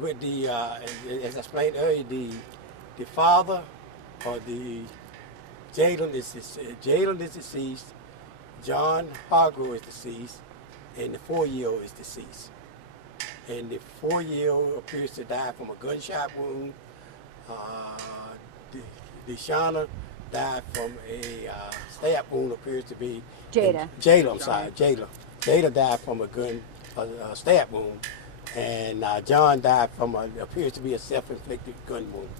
with the, as I explained earlier, the father or the Jalen is deceased, John Hargrove is deceased, and the 4-year-old is deceased. And the 4-year-old appears to die from a gunshot wound. Uh, Deshauna died from a stab wound, appears to be. Jada. Jayla, I'm sorry, Jayla. Jayla died from a stab wound, and John died from appears to be a self-inflicted gun wound.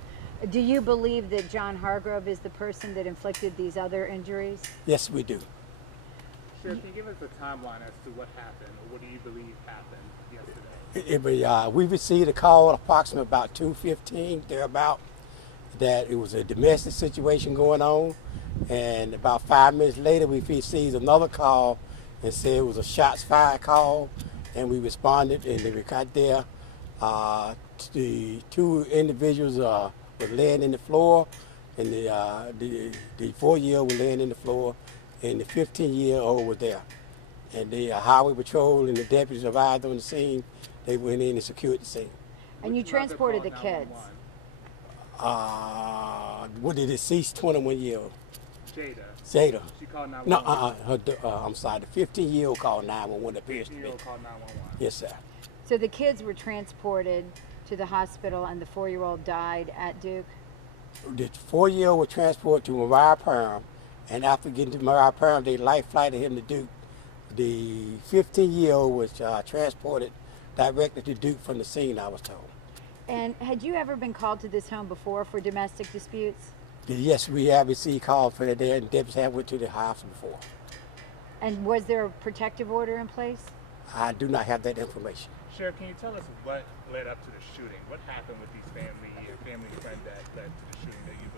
Do you believe that John Hargrove is the person that inflicted these other injuries? Yes, we do. Sheriff, can you give us a timeline as to what happened, or what do you believe happened yesterday? We received a call approximately about 2:15 thereabout that it was a domestic situation going on, and about 5 minutes later we received another call and said it was a shots fired call, and we responded and we got there. The two individuals were laying in the floor, and the 4-year-old was laying in the floor, and the 15-year-old was there. And the highway patrol and the deputies arrived on the scene. They went in and secured the scene. And you Which mother transported the called kids. 911? What did deceased 21-year-old? Jada. Zeta. She called No, 911. I'm sorry. The 15-year-old called 911. Appears to be. 15-year-old called 911. Yes, sir. So the kids were transported to the hospital, and the 4-year-old died at Duke. The 4-year-old was transported to Mariah Perham, and after getting to Mariah Perham, they life flighted him to Duke. The 15-year-old was transported directly to Duke from the scene, I was told. And had you ever been called to this home before for domestic disputes? Yes, we have received calls for that there, and deputies have went to the house before. And was there a protective order in place? I do not have that information. Sheriff, can you tell us what led up to the shooting? What happened with these family and friend that led to the shooting that you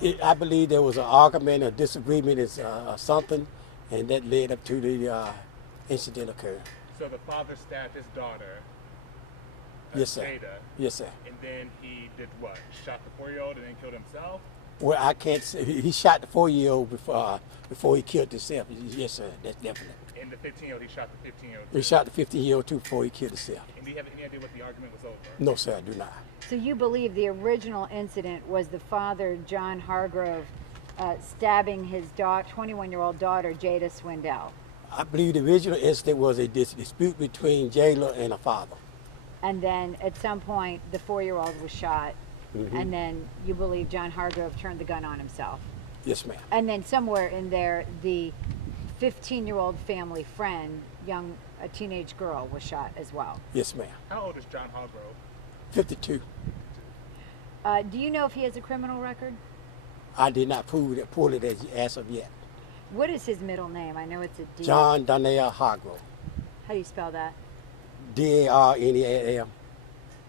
believe? I believe there was an argument, a disagreement, or something, and that led up to the incident occurring. So the father stabbed his daughter, Yes, sir. Jada, Yes, sir. and then he did what? Shot the 4-year-old and then killed himself? Well, I can't say. He shot the 4-year-old before he killed himself. Yes, sir. That's definite. And the 15-year-old, he shot the 15-year-old. He shot the 15-year-old too before he killed himself. And do you have any idea what the argument was over? No, sir, I do not. So you believe the original incident was the father, John Hargrove, stabbing his 21-year-old daughter, Jada Swindell. I believe the original incident was a dispute between Jayla and her father. And then at some point, the 4-year-old was shot. Mm-hmm. And then you believe John Hargrove turned the gun on himself. Yes, ma'am. And then somewhere in there, the 15-year-old family friend, a teenage girl, was shot as well. Yes, ma'am. How old is John Hargrove? 52. Do you know if he has a criminal record? I did not pull it as of yet. What is his middle name? I know it's a D. John Donnell Hargrove. How do you spell that? Darnell.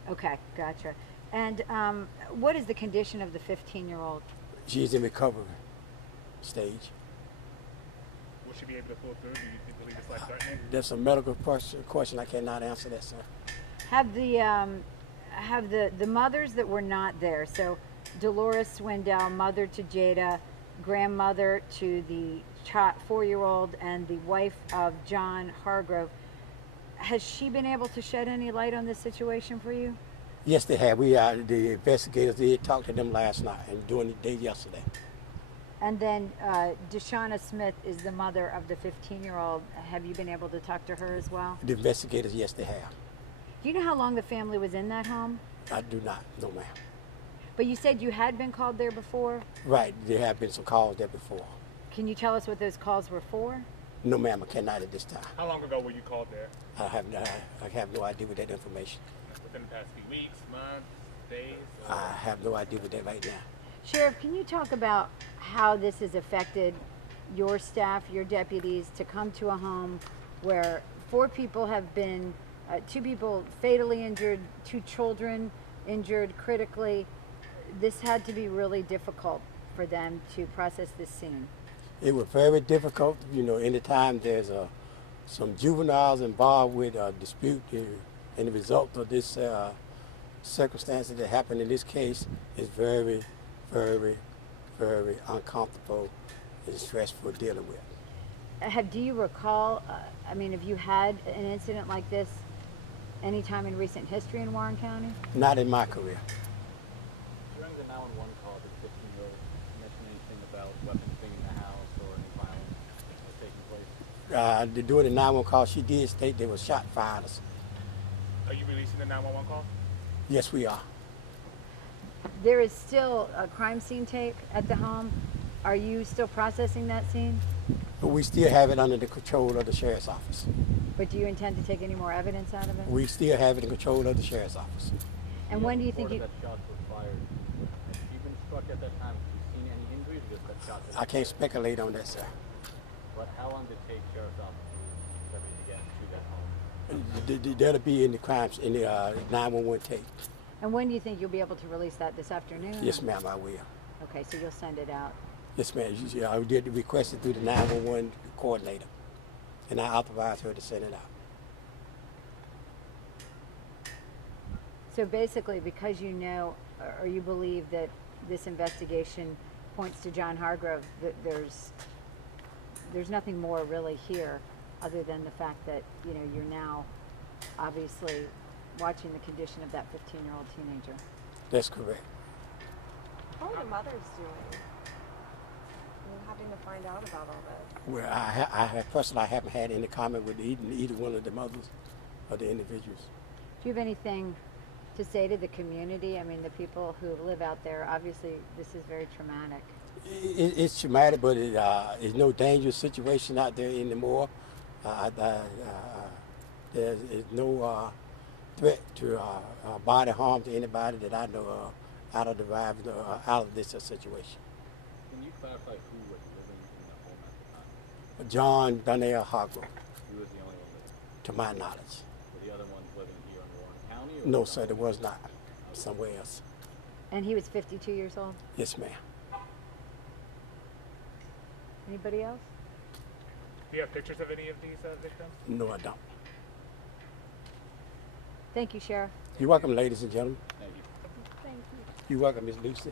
Okay, gotcha. And what is the condition of the 15-year-old? She's in recovery stage. Will she be able to pull through? Do you believe it's life-threatening? That's a medical question. I cannot answer that, sir. Have the mothers that were not there, so Dolores Swindell, mother to Jada, grandmother to the 4-year-old, and the wife of John Hargrove, has she been able to shed any light on this situation for you? Yes, they have. The investigators did talk to them last night and during the day yesterday. And then Deshauna Smith is the mother of the 15-year-old. Have you been able to talk to her as well? The investigators, yes, they have. Do you know how long the family was in that home? I do not, no, ma'am. But you said you had been called there before. Right, there have been some calls there before. Can you tell us what those calls were for? No, ma'am, I cannot at this time. How long ago were you called there? I have no idea with that information. Within the past few weeks, months, days? I have no idea with that right now. Sheriff, can you talk about how this has affected your staff, your deputies, to come to a home where 4 people have been, 2 people fatally injured, 2 children injured critically? This had to be really difficult for them to process this scene. It was very difficult, anytime there's some juveniles involved with a dispute, and the result of this circumstances that happened in this case is very, very, very uncomfortable and stressful dealing with. Do you recall, have you had an incident like this any time in recent history in Warren County? Not in my career. During the 911 call, did the 15-year-old mention anything about weapons being in the house or any violence that was taking place? During the 911 call, she did state there was shot fired. Are you releasing the 911 call? Yes, we are. There is still a crime scene tape at the home. Are you still processing that scene? But we still have it under the control of the sheriff's office. But do you intend to take any more evidence out of it? We still have it in control of the sheriff's office. And when do you think Reported you... that shots were fired. Have you been struck at that time? Have you seen any injuries or just that shots? I can't speculate on that, sir. But how long did it take sheriff's office to get to that home? That'll be in the crimes in the 911 tape. And when do you think you'll be able to release that this afternoon? Yes, ma'am, I will. Okay, so you'll send it out. Yes, ma'am. I did request it through the 911 coordinator, and I authorized her to send it out. So basically, because you know or you believe that this investigation points to John Hargrove, that there's nothing more really here other than the fact that, you know, you're now obviously watching the condition of that 15-year-old teenager. That's correct. How are the mothers doing? Having to find out about all this. Well, I haven't had any comment with either one of the mothers or the individuals. Do you have anything to say to the community? I mean, the people who live out there, obviously this is very traumatic. It's traumatic, but it's no dangerous situation out there anymore. There's no threat to body harm to anybody that I know of out of this situation. Can you clarify who was living in the home at the time? John Donnell Hargrove, He was the only one living. to my knowledge. Were the other ones living here in Warren County? Or No, was sir, that- there was not. Somewhere else. And he was 52 years old? Yes, ma'am. Anybody else? Do you have pictures of any of these victims? No, I don't. Thank you, Sheriff. You're welcome, ladies and gentlemen. Thank you. Thank you. You're welcome, Miss Lucy.